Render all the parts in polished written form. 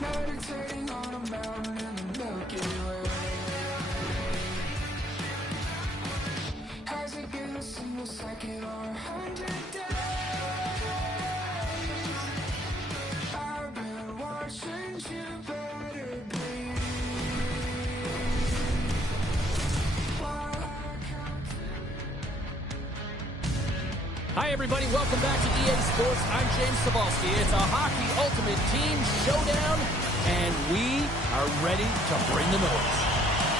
Meditating on a mountain in the Milky Way. Has it been a single second or 100 days? I've been watching you better bleed. Hi, everybody. Welcome back to EA Sports. I'm James Cebulski. It's a Hockey Ultimate Team Showdown, and we are ready to bring the noise.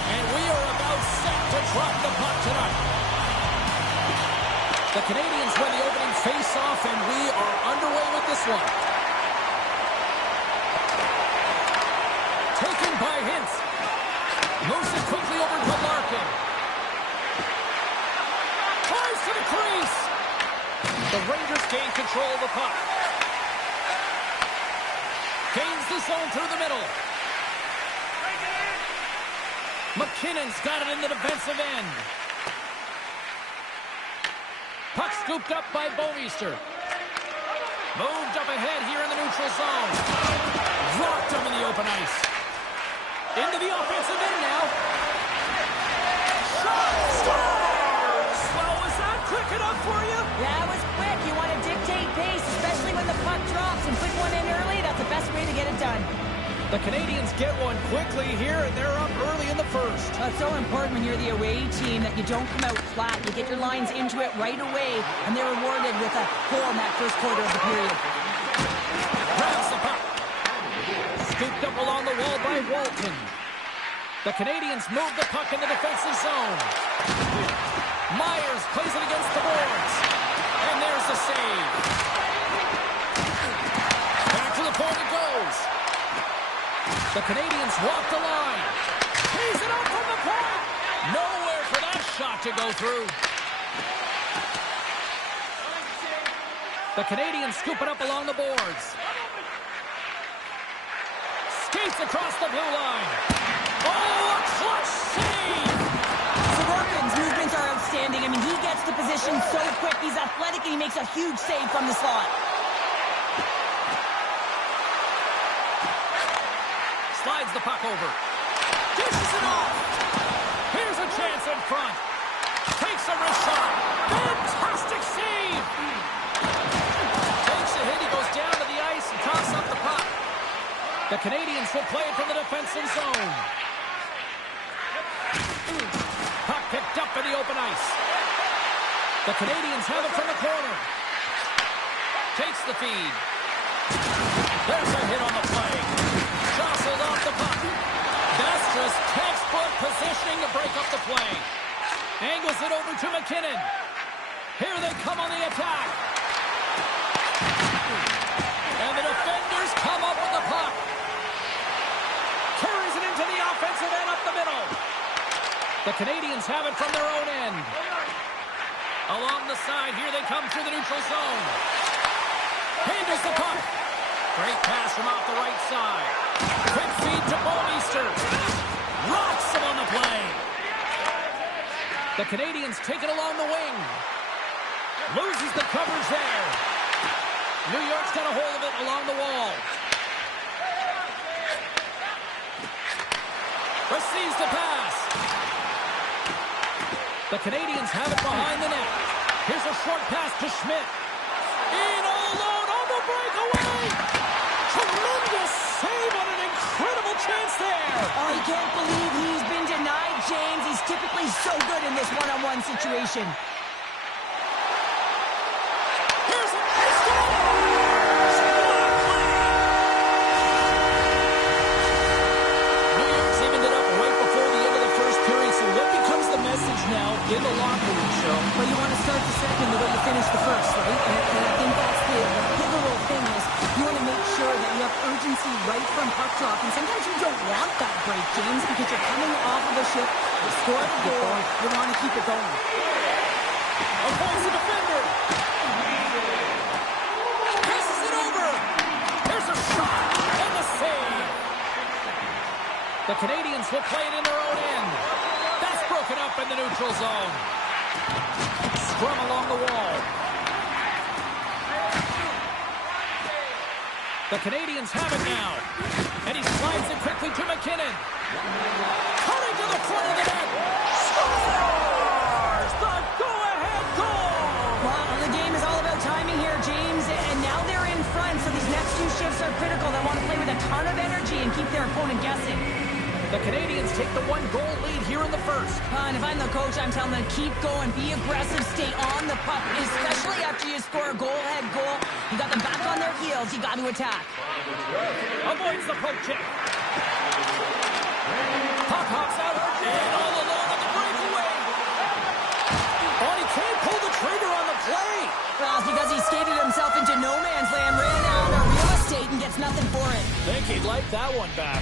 And we are about set to drop the puck tonight. The Canadians win the opening face-off, and we are underway with this one. Taken by Hintz. Moves it quickly over to Larkin. Tries to the crease. The Rangers gain control of the puck. Gains the zone through the middle. McKinnon's got it in the defensive end. Puck scooped up by Bouwmeester. Moved up ahead here in the neutral zone. Dropped him in the open ice. Into the offensive end now. Shot! Scores! Well, was that quick enough for you? That was quick. You want to dictate pace, especially when the puck drops, and put one in early. That's the best way to get it done. The Canadians get one quickly here, and they're up early in the first. It's so important when you're the away team that you don't come out flat. You get your lines into it right away, and they're rewarded with a goal in that first quarter of the period. Grabs the puck. Scooped up along the wall by Walton. The Canadians move the puck in the defensive zone. Myers plays it against the boards. And there's the save. Back to the point it goes. The Canadians walk the line. He's it up from the point. Nowhere for that shot to go through. The Canadians scoop it up along the boards. Skates across the blue line. Oh, a clutch save! Sorokin's movements are outstanding. I mean, he gets the position so quick. He's athletic, and he makes a huge save from the slot. Slides the puck over. Dishes it off. Here's a chance in front. Takes a wrist shot. Fantastic save! Takes a hit. He goes down to the ice and tosses up the puck. The Canadians will play it from the defensive zone. Puck picked up in the open ice. The Canadians have it from the corner. Takes the feed. There's a hit on the play. Jostled off the puck. That's just textbook positioning to break up the play. Angles it over to McKinnon. Here they come on the attack. And the defenders come up with the puck. Carries it into the offensive end up the middle. The Canadians have it from their own end. Along the side, here they come through the neutral zone. Handles the puck. Great pass from out the right side. Quick feed to Bouwmeester. Rocks him on the play. The Canadians take it along the wing. Loses the coverage there. New York's got a hold of it along the wall. Receives the pass. The Canadians have it behind the net. Here's a short pass to Schmidt. In alone on the breakaway. Tremendous save on an incredible chance there. Oh, he can't believe he's been denied, James. He's typically so good in this one-on-one situation. Here's it. He scores! What a play! New York's evened it up right before the end of the first period, so what becomes the message now in the locker room, show? Well, you want to start the second the way you finish the first, right? And I think that's the pivotal thing is you want to make sure that you have urgency right from puck drop. And sometimes you don't want that break, James, because you're coming off of a shift. You score the goal. You want to keep it going. Avoids the defender. Passes it over. There's a shot and the save. The Canadians will play it in their own end. That's broken up in the neutral zone. Scrum along the wall. The Canadians have it now. And he slides it quickly to McKinnon. Cutting to the front of the net. Scores! The go-ahead goal! Well, the game is all about timing here, James. And now they're in front, so these next few shifts are critical. They want to play with a ton of energy and keep their opponent guessing. The Canadians take the one-goal lead here in the first. And if I'm the coach, I'm telling them keep going, be aggressive, stay on the puck, especially after you score a goal-ahead goal. You got them back on their heels. You got to attack. Avoids the poke check. Puck hops out and all alone on the breakaway. Oh, he can't pull the trigger on the play. Well, it's because he skated himself into no man's land, ran out of real estate, and gets nothing for it. Think he'd like that one back.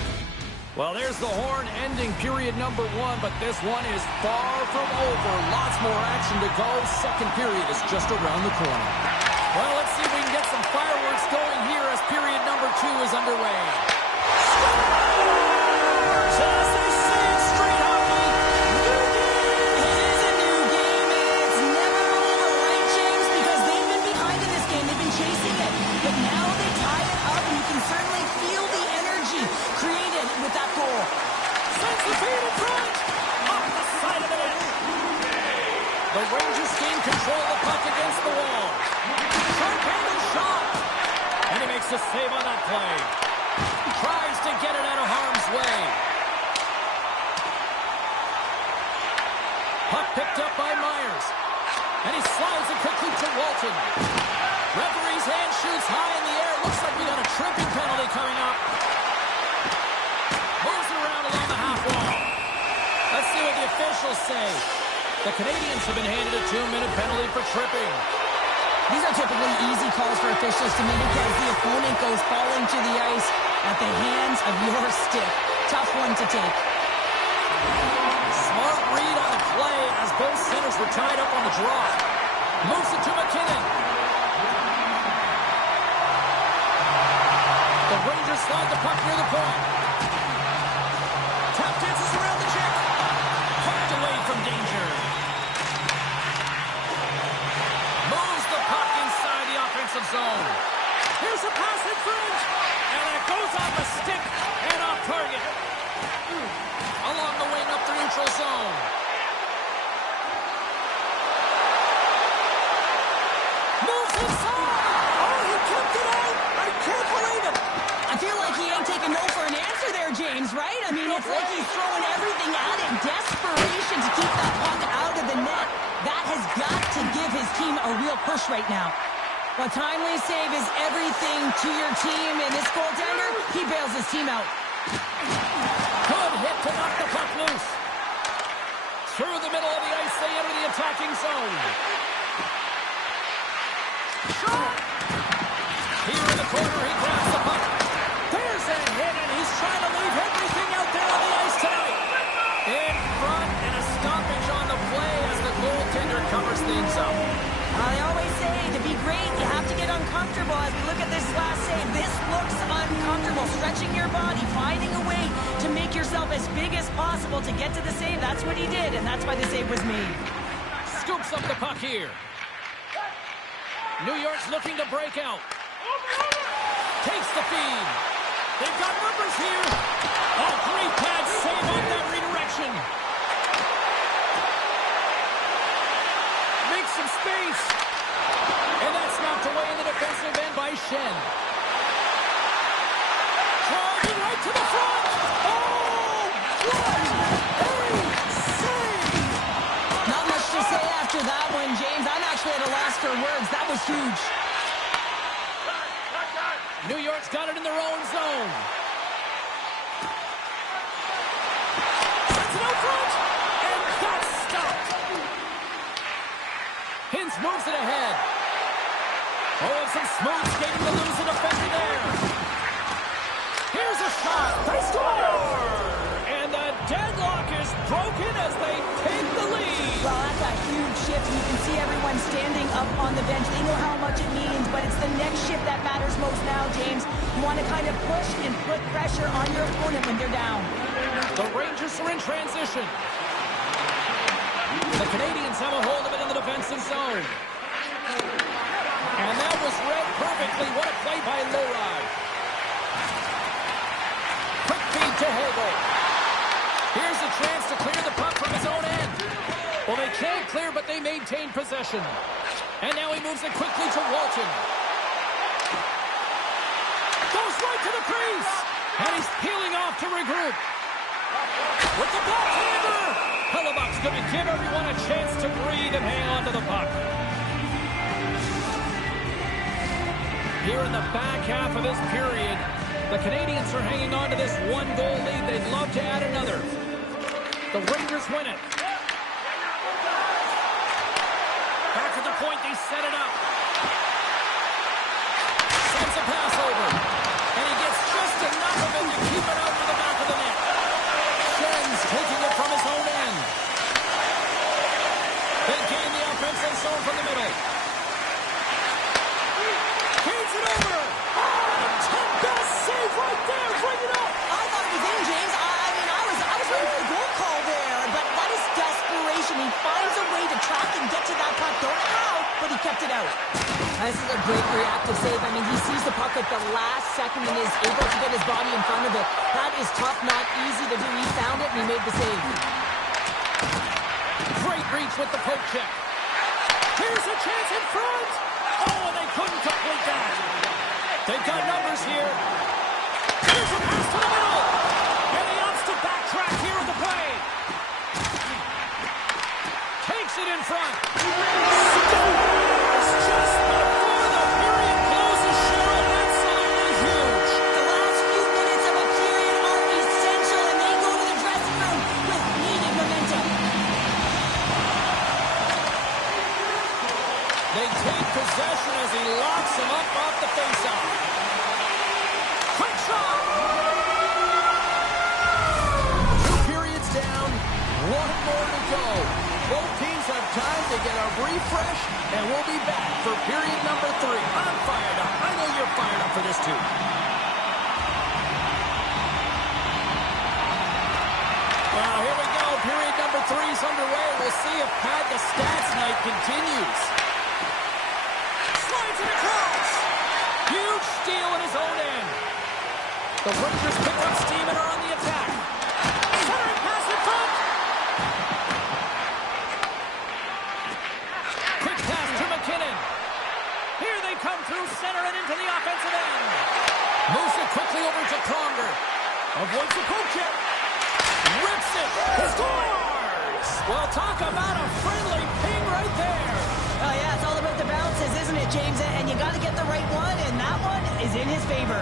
Well, there's the horn ending period number 1, but this one is far from over. Lots more action to go. Second period is just around the corner. Well, let's see if we can get some fireworks going here as period number 2 is underway. Scores! As they say in street hockey, new game! It is a new game, and it's never over, right, James? Because they've been behind in this game. They've been chasing it. But now they tie it up, and you can certainly feel the energy created with that goal. Sends the feed in front! Off the side of the net! The Rangers gain control of the puck against the wall. Sharp-handed shot! And he makes a save on that play. Tries to get it out of harm's way. Puck picked up by Myers. And he slides it quickly to Walton. Referee's hand shoots high in the air. Looks like we got a tripping penalty coming up. Moves around along the half wall. Let's see what the officials say. The Canadians have been handed a 2-minute penalty for tripping. These are typically easy calls for officials to make as the opponent goes falling to the ice at the hands of your stick. Tough one to take. Smart read on the play as both centers were tied up on the draw. Moves it to McKinnon. The Rangers slide the puck near the point. Tap dances around the check. Pucked away from danger. Moves the puck inside the offensive zone. Here's a pass in front. And it goes off the stick and off target. Along the wing up the neutral zone. Moves inside. Oh, he kept it out. I can't believe it. I feel like he ain't taking no for an answer there, James, right? I mean, it's like he's throwing everything at it. Desperation to keep that puck out of the net. That has got to give his team a real push right now. A timely save is everything to your team, and this goaltender, he bails his team out. Good hit to knock the puck loose. Through the middle of the ice, they enter the attacking zone. Shot! Here in the corner, he grabs the puck. There's a hit, and he's trying to leave everything out there on the ice tonight. In front, and a stoppage on the play as the goaltender covers things up. They always say to be great, you have to get uncomfortable. As we look at this last save, this looks uncomfortable. Stretching your body, finding a way to make yourself as big as possible to get to the save. That's what he did, and that's why the save was made. Scoops up the puck here. New York's looking to break out. Takes the feed. They've got numbers here. Oh, great pad save on that redirection. Makes some space. And that's knocked away in the defensive end by Schenn. Charging right to the front. was huge. New York's got it in their own zone. Sends it out front. And that's stopped. Hintz moves it ahead. Oh, some smooth skating to lose a defender there. Here's a shot. They score! And the deadlock is broken as they take the lead. Well, that's a huge shift. You can see everyone standing up on the bench. They know how much it means, but it's the next shift that matters most now, James. You want to kind of push and put pressure on your opponent when they're down. The Rangers are in transition. The Canadians have a hold of it in the defensive zone. And that was read perfectly. What a play by Lurai. Quick feed to Hagel. Here's a chance to clear the puck from his own end. Well, they can't clear, but they maintain possession. And now he moves it quickly to Walton. Goes right to the crease. And he's peeling off to regroup. With the backhander. Hellebuck's going to give everyone a chance to breathe and hang on to the puck. Here in the back half of this period, the Canadians are hanging on to this one-goal lead. They'd love to add another. The Rangers win it. Back at the point, they set it up. Sends a pass over. And he gets just enough of it to keep it out to the back of the net. Schenns taking it from his own end. They gain the offensive zone from the middle. Feeds it over. Top best save right there. Bring it up. I thought it was in, James. I was ready for the goal call there, but that is desperation. He finds a way to track and get to that puck. Don't know how, but he kept it out. This is a great reactive save. I mean, he sees the puck at the last second and is able to get his body in front of it. That is tough, not easy to do. He found it and he made the save. Great reach with the poke check. Here's a chance in front. Oh, and they couldn't complete that. They've got numbers here. Here's a pass to the middle. And he opts to backtrack here in the play. Takes it in front. Scores just before the period closes. Cheryl, absolutely huge. The last few minutes of a period are essential, and they go to the dressing room with needed momentum. They take possession as he locks him up off the faceoff. Quick shot! 2 periods down, 1 more to go. Both teams have time to get a refresh, and we'll be back for period number 3. I'm fired up. I know you're fired up for this too. Well, here we go. Period number 3 is underway. We'll see if Pad the Stats night continues. Slides it across. Huge steal in his own end. The Rangers pick up steam and are on the attack. Centering pass in front. Quick pass to McKinnon. Here they come through center and into the offensive end. Moves it quickly over to Pronger. Avoids the poke check. Rips it. Scores! Well, talk about a friendly ping right there. Oh, yeah, it's all about the bounces, isn't it, James? And you got to get the right one, and that one is in his favor.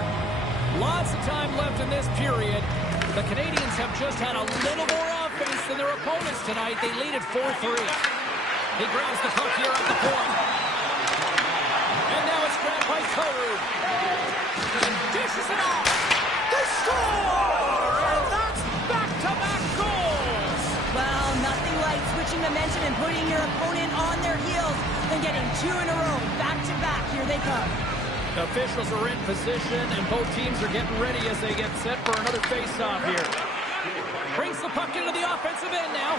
Lots of time left in this period. The Canadians have just had a little more offense than their opponents tonight. They lead at 4-3. He grabs the puck here at the point. And now it's grabbed by Koru. Dishes it off. They score! And that's back-to-back goals. Well, nothing like switching momentum and putting your opponent on their heels and getting 2 in a row, back-to-back. Here they come. The officials are in position, and both teams are getting ready as they get set for another face-off here. Brings the puck into the offensive end now.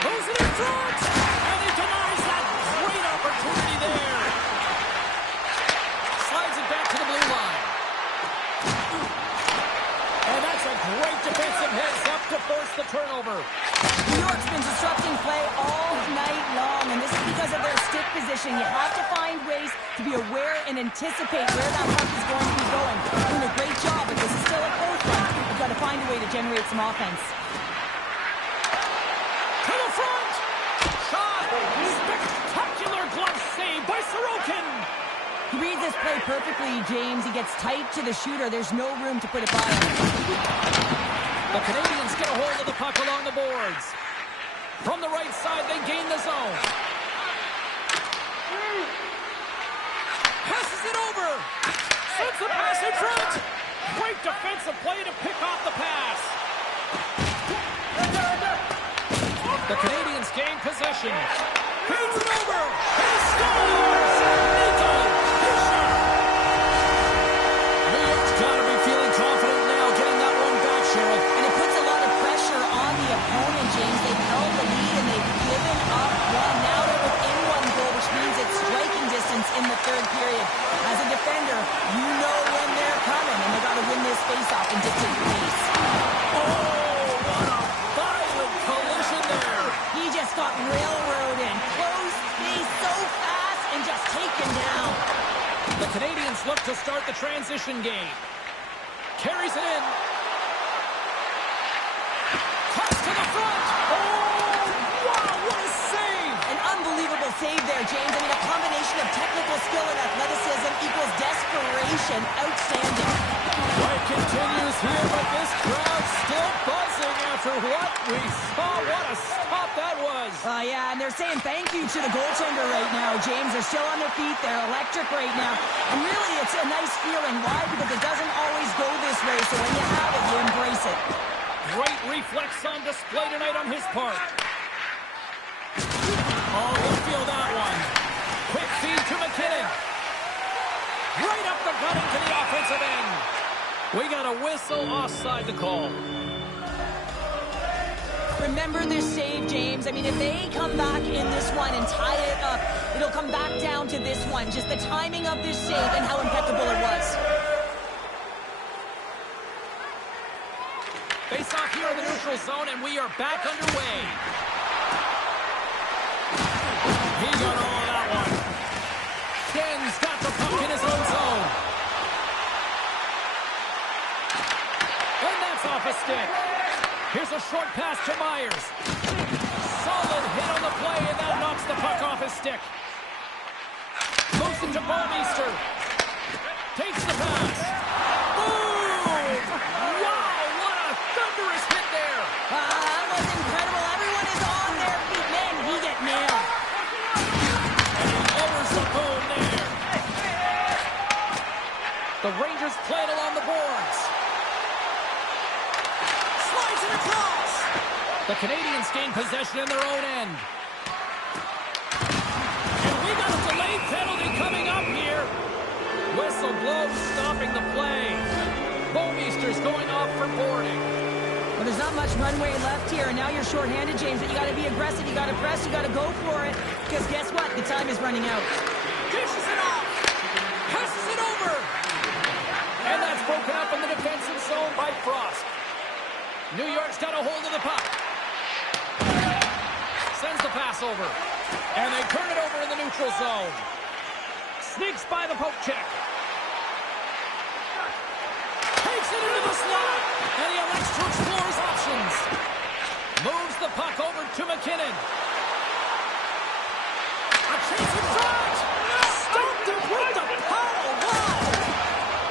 Moves it in front, and he denies that great opportunity there. Slides it back to the blue line. And that's a great defensive heads-up to force the turnover. New York's been disrupting play all night long, and this is because of their stick position. You have to find ways to be aware and anticipate where that puck is going to be going. Doing a great job, but this is still a close one. You've got to find a way to generate some offense. To the front! Shot! Spectacular Sorokin! He reads this play perfectly, James. He gets tight to the shooter. There's no room to put it by him. The Canadians get a hold of the puck along the boards. From the right side, they gain the zone. Passes it over. Sends the pass in front. Great defensive play to pick off the pass. The Canadians gain possession. Hands it over. He scores! Nico Hischier! New York's got to be feeling confident now, getting that one back, Cheryl. And it puts a lot of pressure on the opponent, James. They've held the lead and they've given up one. Now they're within one goal, which means it's striking distance in the third period. As a defender, you know when they're coming, and they got to win this faceoff and dictate the pace. Oh, what a violent collision there. He just got railroaded. Close space so fast and just taken down. The Canadians look to start the transition game. Carries it in. Toss to the front. Oh, wow, what a save. An unbelievable save there, James. I mean, a combination of technical skill and athleticism equals desperation. Outstanding. Play continues here, but this crowd still buzzing after what we saw. What a stop that was. Yeah, and they're saying thank you to the goaltender right now, James. They're still on their feet. They're electric right now. And really, it's a nice feeling. Why? Because it doesn't always go this way. So when you have it, you embrace it. Great reflex on display tonight on his part. Oh, he'll feel that one. Quick feed to McKinnon. Right up the gut into the offensive end. We got a whistle offside the call. Remember this save, James. I mean, if they come back in this one and tie it up, it'll come back down to this one. Just the timing of this save and how impeccable it was. Face off here in the neutral zone, and we are back underway. He got all of that one. Ken's got the puck in his own zone. And that's off a stick. Here's a short pass to Myers. Solid hit on the play, and that knocks the puck off his stick. Moves it to Bouwmeester. Takes the pass. Boom! Wow, what a thunderous hit there. That was incredible. Everyone is on their feet. Man, he get nailed. And he lowers the boom there. The Rangers play it along the boards. Slides it across. The Canadians gain possession in their own end. And we got a delayed penalty coming up here. Whistle blows, stopping the play. Bouwmeester's going off for boarding. Well, there's not much runway left here, and now you're shorthanded, James, but you got to be aggressive. You got to press. You got to go for it. Because guess what? The time is running out. Dishes it off. Passes it over. And that's broken up in the defensive zone by Frost. New York's got a hold of the puck. Sends the pass over. And they turn it over in the neutral zone. Sneaks by the poke check. Takes it into the slot. And he elects to explore his options. Moves the puck over to McKinnon. A chance in front. Stopped him with the paddle. Wow.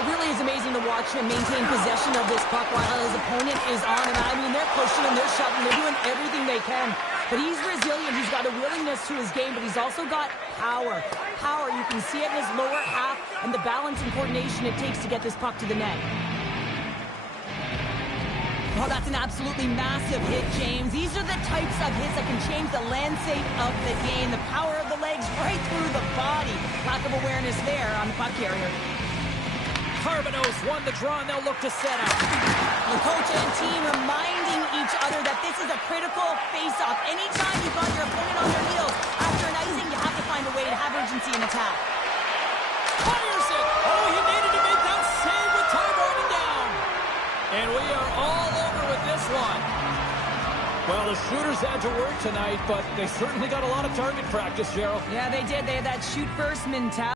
It really is amazing to watch him maintain possession of this puck while his opponent is on him. I mean, they're pushing him, they're shoving, they're doing everything they can. But he's resilient. He's got a willingness to his game, but he's also got power. Power, you can see it in his lower half and the balance and coordination it takes to get this puck to the net. Oh, that's an absolutely massive hit, James. These are the types of hits that can change the landscape of the game. The power of the legs right through the body. Lack of awareness there on the puck carrier. Carbonos won the draw, and they'll look to set up. The coach and team reminding each other that this is a critical face-off. Anytime you've got your opponent on their heels after an icing, you have to find a way to have urgency in attack. Fires it! Oh, he needed to make that save with time running down. And we are all over with this one. Well, the shooters had to work tonight, but they certainly got a lot of target practice, Gerald. Yeah, they did. They had that shoot-first mentality.